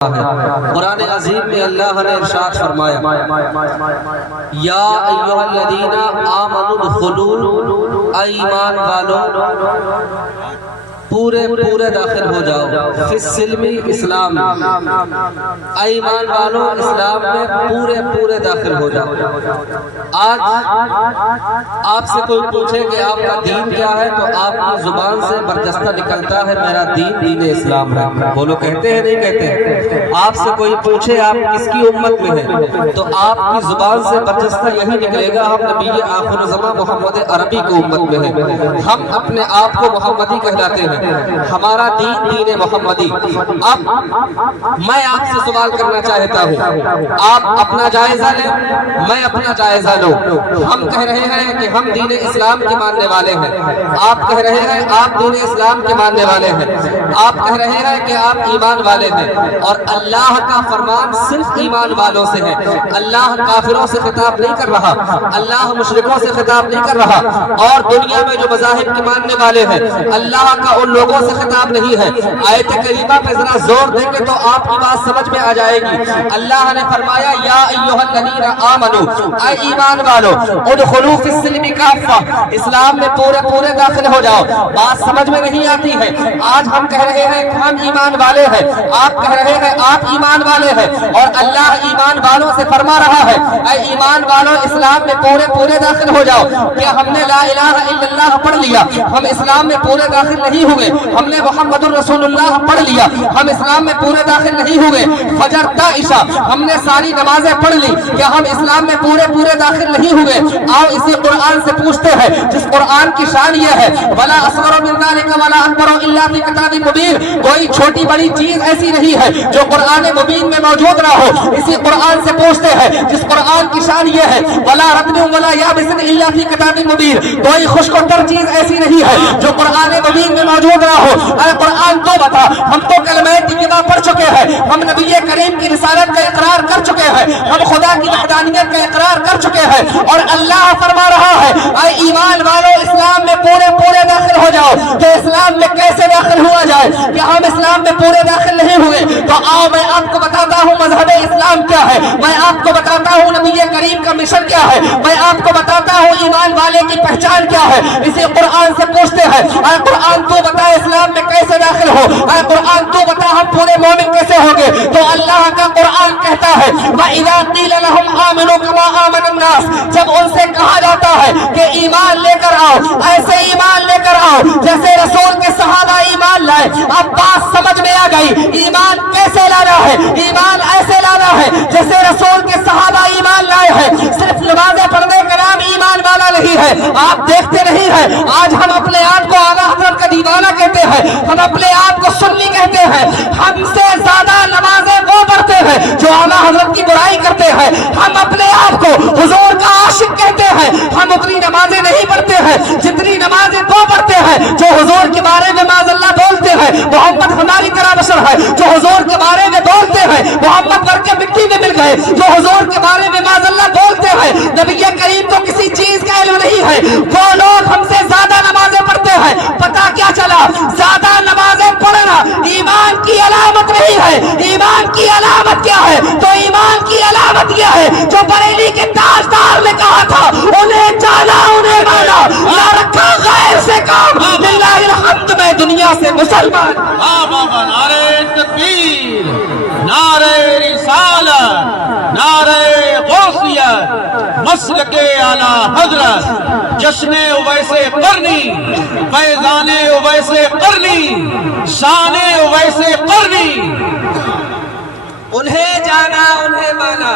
قرآن عظیم میں اللہ نے ارشاد فرمایا یا ایھا الذین آمنوا ادخلوا، اے ایمان والو پورے داخل ہو جاؤ فی السلم اسلام، اے ایمان والو اسلام میں پورے داخل ہو جاؤ۔ آج آپ سے کوئی پوچھے کہ آپ کا دین کیا ہے تو آپ کی زبان سے برجستہ نکلتا ہے میرا دین اسلام ہے۔ بولو کہتے ہیں نہیں کہتے؟ آپ سے کوئی پوچھے آپ کس کی امت میں ہیں تو آپ کی زبان سے برجستہ یہی نکلے گا ہم نبی آخر الزمان محمد عربی کی امت میں ہیں، ہم اپنے آپ کو محمدی کہلاتے ہیں، ہمارا دین محمدی۔ اب میں آپ سے سوال کرنا چاہتا ہوں، آپ اپنا جائزہ لیں، میں اپنا جائزہ لوں۔ ہم کہہ رہے ہیں کہ ہم دین اسلام کے ماننے والے ہیں، آپ کہہ رہے ہیں آپ دین اسلام کے ماننے والے ہیں، آپ کہہ رہے ہیں کہ آپ ایمان والے ہیں، اور اللہ کا فرمان صرف ایمان والوں سے ہے۔ اللہ کافروں سے خطاب نہیں کر رہا، اللہ مشرکوں سے خطاب نہیں کر رہا، اور دنیا میں جو مذاہب کے ماننے والے ہیں اللہ کا ان لوگوں سے خطاب نہیں ہے۔ آیت کریمہ پہ ذرا زور دیں گے تو آپ کی بات سمجھ میں آ جائے گی۔ اللہ نے فرمایا یا ایھا الذین آمنوا، اے ایمان والو ادخلوا فی السلم کافہ، اسلام میں پورے داخل ہو جاؤ۔ بات سمجھ میں نہیں آتی ہے۔ آج ہم کہہ رہے ہیں کہ ہم ایمان والے ہیں، آپ کہہ رہے ہیں آپ ایمان والے ہیں، اور اللہ ایمان والوں سے فرما رہا ہے اے ایمان والو اسلام میں پورے داخل ہو جاؤ۔ کیا ہم نے لا الہ الا اللہ پڑھ لیا ہم اسلام میں پورے داخل نہیں ہوئے؟ ہم نے محمد الرسول اللہ پڑھ لیا ہم اسلام میں پورے داخل نہیں ہوئے؟ فجر تا عشاء ہم نے ساری نمازیں پڑھ لی، کیا ہم اسلام میں پورے داخل نہیں ہوئے؟ آؤ اسی قرآن سے پوچھتے ہیں جس قرآن کی شان یہ ہے ولا اصغر من ذلک ولا اکبر الا فی کتاب مبین، کوئی چھوٹی بڑی چیز ایسی نہیں ہے جو قرآن مبین میں موجود نہ ہو۔ اسی قرآن سے پوچھتے ہیں جس قرآن کی شان یہ ہے ولا رطب ولا یابس الا فی کتاب مبین، کوئی خشک و تر چیز ایسی نہیں ہے جو قرآن مبین میں موجود نہ ہو۔ اے قرآن تو بتا، ہم تو کلمہ طیبہ پڑھ چکے ہیں، ہم نبی کریم کی رسالت کا اقرار کر چکے ہیں، ہم خدا کی وحدانیت کا اقرار کر چکے ہیں، اور اللہ فرما رہا ہے اے ایمان والو اسلام میں پورے داخل ہو جاؤ۔ تو اسلام میں کیسے داخل ہوا جائے؟ کہ ہم اسلام میں پورے داخل نہیں ہوئے تو آؤ میں آپ کو بتاتا ہوں مذہب اسلام کیا ہے، میں آپ کو بتاتا ہوں نبی کریم کا مشن کیا ہے، میں آپ کو بتاتا ہوں ایمان والے کی پہچان کیا ہے۔ اسی قرآن سے پوچھتے ہیں اے قرآن تو بتا اسلام میں کیسے داخل ہو، اے قرآن تو بتا ہم پورے مومن کیسے ہوں گے؟ تو اللہ کا قرآن کہتا ہے وَإِذَا قِيلَ لَهُمْ آمِنُوا كَمَا آمَنَ النَّاسُ، جب ان سے کہا جاتا ہے کہ ایمان لے کر آؤ، ایسے ایمان لے کر آؤ جیسے رسول کے صحابہ ایمان لائے۔ اب بات سمجھ میں آ گئی، ایمان کیسے لانا ہے؟ ایمان ایسے لانا ہے جیسے رسول کے صحابہ ایمان لائے ہیں۔ صرف نمازیں پڑھنے کا نام ایمان والا نہیں ہے۔ آپ دیکھتے نہیں ہیں آج ہم اپنے آپ کو اعلیٰ حضرت کا دیوانہ کہتے ہیں، ہم اپنے آپ کو سنی کہتے ہیں، ہم سے زیادہ نمازیں وہ پڑھتے ہیں جو اعلیٰ حضرت کی برائی کرتے ہیں، ہم اپنے آپ کو حضور کا عاشق کہتے ہیں، ہم اتنی نمازیں نہیں پڑھتے ہیں جتنی نمازیں وہ پڑھتے ہیں جو حضور کے بارے میں معاذ اللہ بولتے ہیں محمد ہماری طرح بشر ہے، جو حضور کے بارے میں بولتے ہیں محمد مر کے مٹی میں مل گئے، جو حضور کے بارے میں معاذ اللہ بولتے ہیں نبی کریم کو کسی چیز کا علم نہیں ہے، وہ لوگ ہم سے زیادہ نمازیں پڑھتے ہیں۔ پتہ کیا چلا؟ زیادہ نمازیں پڑھنا ایمان کی علامت نہیں ہے۔ ایمان کی علامت کیا ہے؟ تو ایمان کی علامت یہ ہے جو بریلی کے تاجدار نے کہا تھا انہیں جانا انہیں مانا، نہ رکھا غیر سے کام، للہ الحمد میں دنیا سے مسلمان۔ نعرہ تکبیر، نعرہ رسالت، نعرہ غوثیت، مسلک اعلیٰ حضرت، جشن اویس قرنی، فیضان اویس قرنی، شان اویس قرنی۔ انہیں جانا انہیں مانا،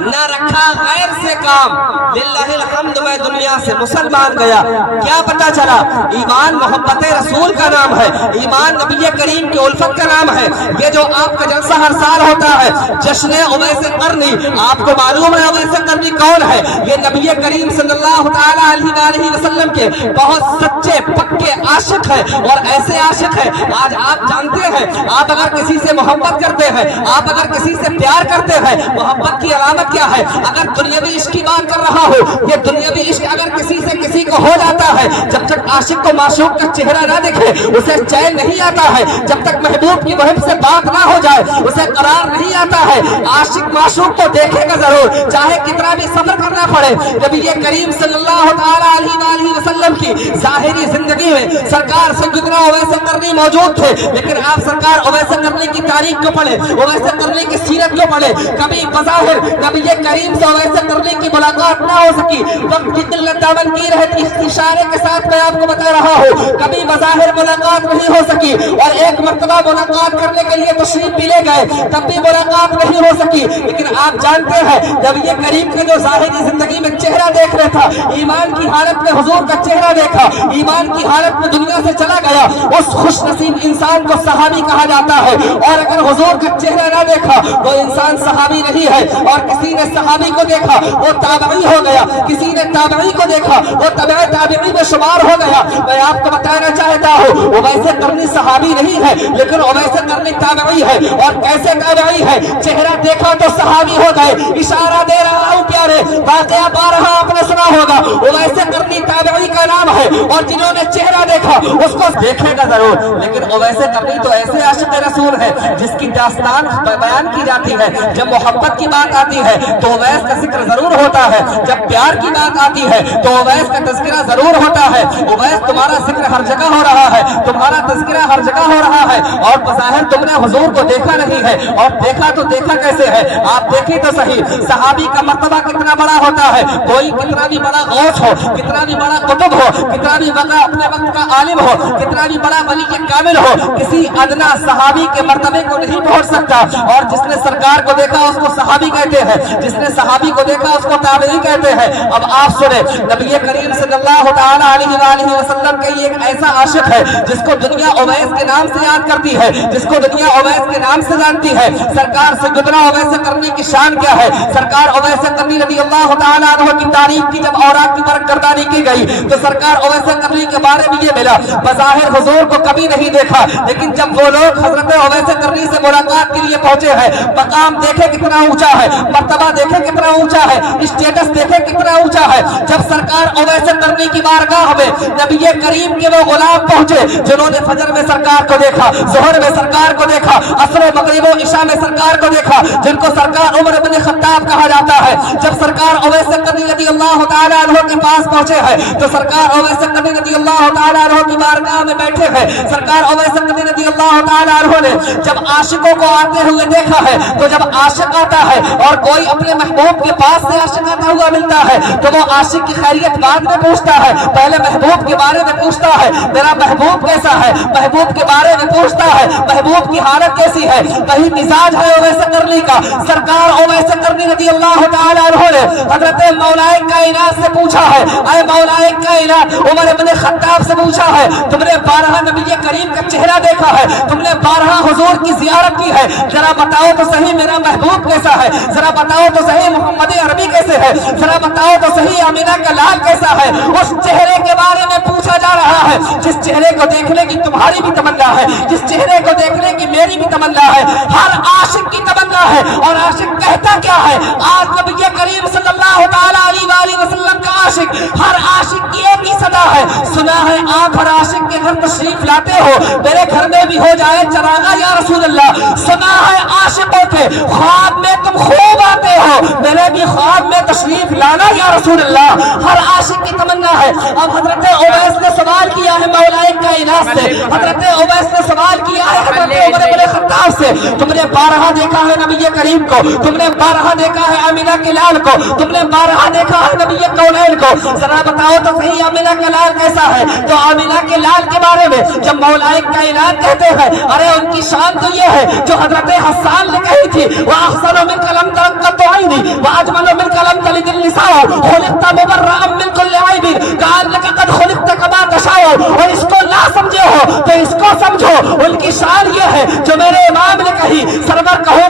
نہ رکھا غیر سے کام، للہ الحمد میں دنیا سے مسلمان گیا۔ کیا پتا چلا؟ ایمان محبت رسول کا نام ہے، ایمان نبی کریم کی الفت کا نام ہے۔ یہ جو آپ کا جلسہ ہر سال ہوتا ہے جشن اویس قرنی، آپ کو معلوم ہے اویس قرنی کون ہے؟ یہ نبی کریم صلی اللہ تعالیٰ علیہ وسلم کے بہت سچے پکے عاشق ہے، اور ایسے عاشق ہے آج آپ جانتے ہیں آپ اگر کسی سے محبت کرتے ہیں، آپ اگر کسی سے پیار کرتے ہیں محبت کی علامت کیا ہے اگر دنیاوی عشق کی بات کر رہا ہو یہ دنیاوی عشق اگر کسی سے کسی کو ہو جاتا ہے جب تک عاشق کو معشوق کا چہرہ نہ دیکھے اسے چین نہیں آتا ہے جب تک محبوب کی محب سے بات نہ ہو جائے اسے قرار نہیں آتا ہے عاشق معشوق کو دیکھے گا ضرور چاہے کتنا بھی صبر کرنا پڑے نبی کریم صلی اللہ تعالی علیہ وسلم کی ظاہری زندگی میں سرکار سیدنا اویس قرنی موجود تھے لیکن آپ سرکار اویس قرنی کی تاریخ کو پڑھے اویس قرنی کی سیرت کو پڑھے کبھی بظاہر نبی کریم سے اویس قرنی کی ملاقات نہ ہو سکی وقت کی قلت دامن کی رہتی اشارے کے ساتھ میں آپ کو بتا رہا ہوں کبھی بظاہر ملاقات نہیں ہو سکی اور ایک مرتبہ ملاقات کرنے کے لیے تشریف بھی لے گئے تب بھی ملاقات نہیں ہو سکی لیکن آپ جانتے ہیں جب یہ قریب کے جو ظاہری زندگی میں چہرہ دیکھ رہا تھا ایمان کی حالت میں حضور کا چہرہ دیکھا ایمان کی حالت میں دنیا سے چلا گیا اس خوش نصیب انسان کو صحابی کہا جاتا ہے اور اگر حضور کا چہرہ نہ دیکھا وہ انسان صحابی نہیں ہے اور کسی نے صحابی کو دیکھا وہ تابعی ہو گیا کسی نے تابعی کو دیکھا وہ تبع تابعی میں شمار ہو گیا میں آپ کو بتانا چاہتا ہوں اویس قرنی صحابی نہیں ہے لیکن اویس قرنی تابعی ہے اور کیسے تابعی ہے چہرہ دیکھا تو صحابی ہو گئے اشارہ دے رہا ہوں پیارے واقعہ بارہا آپ نے سنا ہوگا اویس قرنی تابعی کا نام ہے اور جنہوں نے چہرہ دیکھا اس کو دیکھے گا ضرور لیکن اویس قرنی تو ایسے عاشق رسول ہے جس کی داستان بیان کی جاتی ہے جب محبت کی بات آتی ہے تو اویس کا ذکر ضرور ہوتا ہے جب پیار کی بات آتی ہے تو اویس کا تذکرہ ضرور ہوتا ہے اویس تمہارا ذکر ہر جگہ ہو رہا ہے تمہارا تذکرہ ہر جگہ ہو رہا ہے اور بظاہر تم نے حضور کو دیکھا نہیں ہے اور دیکھا تو دیکھا کیسے ہے آپ دیکھیں تو صحیح صحابی کا مرتبہ کتنا بڑا ہوتا ہے کوئی کتنا بھی بڑا غوث ہو کتنا بھی بڑا قطب ہو کتنا بھی بڑا اپنے وقت کا عالم ہو کتنا بھی بڑا ولی کامل ہو کسی ادنا صحابی کے مرتبے کو نہیں پہنچ سکتا اور جس نے سرکار کو دیکھا اس کو صحابی کہتے ہیں جس نے صحابی کو دیکھا اس کو تابعی کہتے ہیں اب آپ سنیں نبی کریم صلی اللہ تعالی علیہ وآلہ وسلم کا یہ ایک ایسا عاشق ہے جس کو دنیا اویس کے نام سے یاد کرتی ہے جس کو دنیا اویس کے نام سے جانتی ہے سرکار سیدنا اویس قرنی کی شان کیا ہے سرکار اویس قرنی رضی اللہ تعالی عنہ کی تاریخ کی جب اوراق کی برگردانی کی گئی تو سرکار اویس قرنی کے بارے میں یہ ملا بظاہر حضور کو کبھی نہیں دیکھا لیکن جب وہ لوگ حضرت اویس قرنی سے ملاقات کے لیے پہنچے ہیں مقام دیکھے کتنا اونچا ہے مرتبہ دیکھے کتنا اونچا ہے اسٹیٹس دیکھے کتنا اونچا ہے جب سرکار اویس قرنی کی بارگاہ میں نبی کریم کے وہ غلام پہنچے جنہوں نے فجر میں سرکار کو دیکھا ظہر میں سرکار کو دیکھا عصر و مغرب و عشاء میں سرکار کو دیکھا جن کو سرکار عمر بن خطاب کہا جاتا ہے جب سرکار اویس قرنی رضی اللہ تعالی عنہ کے پاس پہنچے ہیں تو سرکار اویس قرنی رضی اللہ تعالی عنہ کی بارگاہ میں بیٹھے ہیں سرکار اویس قرنی رضی اللہ تعالی عنہ نے جب عاشقوں کو آتے ہوئے دیکھا ہے تو جب عاشق آتا ہے اور کوئی اپنے محبوب کے پاس سے عاشق آتا ہوا ملتا ہے تو وہ عاشق کی خیریت بعد میں پوچھتا ہے پہلے محبوب کے بارے میں پوچھتا ہے میرا محبوب کیسا ہے محبوب کے بارے میں پوچھتا ہے محبوب کی حالت کیسی ہے وہی مزاج ہے اویس قرنی کا سرکار اویس قرنی رضی اللہ تعالی عنہ نے حضرت مولا کائنات سے پوچھا ہے اے مولا کائنات عمر بن خطاب سے پوچھا ہے تم نے بارہا نبی کریم کا چہرہ دیکھا ہے تم نے بارہا حضور کی زیارت کی ہے ذرا بتاؤ تو صحیح میرا محبوب کیسا ہے ذرا بتاؤ تو صحیح محمد عربی کیسے ہے ذرا بتاؤ تو صحیح آمینہ کا لال کیسا ہے اس چہرے کے بارے میں پوچھا جا رہا ہے جس چہرے کو دیکھنے کی تمہاری بھی تمنا ہے جس چہرے کو دیکھنے کی میری بھی تمنا ہے ہر عاشق کی تمنا ہے اور عاشق کہتا کیا ہے آج نبی کریم صلی اللہ تعالی علیہ وآلہ وسلم کا عاشق ہر عاشق کی ایک ہی صدا ہے سنا ہے آپ ہر عاشق کے گھر تشریف لاتے ہو میرے گھر میں بھی ہو جائے چراغا یا رسول اللہ سنا ہے عاشقوں کے خواب میں تم خوب آتے ہو میرے بھی خواب میں تشریف لانا یا رسول اللہ ہر عاشق کی تمنا ہے اب حضرت اویس نے سوال کیا ہے مولا کائنات سے حضرت اویس نے سوال کیا ہے حضرت عمر بن خطاب سے تم نے بارہا دیکھا ہے نبی کریم کو تم نے بارہا دیکھا ہے آمینہ کے لال کو تم نے بارہا دیکھا ہے نبی کونین کو ذرا بتاؤ تو صحیح آمینہ کا لال کیسا ہے تو آمینہ کے لال کے بارے میں جب مولا کائنات کہتے ہیں ارے ان کی شان تو یہ ہے جو حضرت حسان نے کہی تھی وَأَحْسَنُ مِنْكَ لَمْ تَنْقَطُ عَيْنِي وَأَجْمَلُ مِنْكَ لَمْ تَلِدِ النِّسَاءُ خُلِقْتَ مُبَرَّأً مِنْ كُلِّ عَيْبٍ كَأَنَّكَ قَدْ خُلِقْتَ كَمَا تَشَاءُ اور اس کو نہ سمجھے ہو تو اس کو سمجھو ان کی شان یہ ہے جو میرے امام نے کہی سرور کہو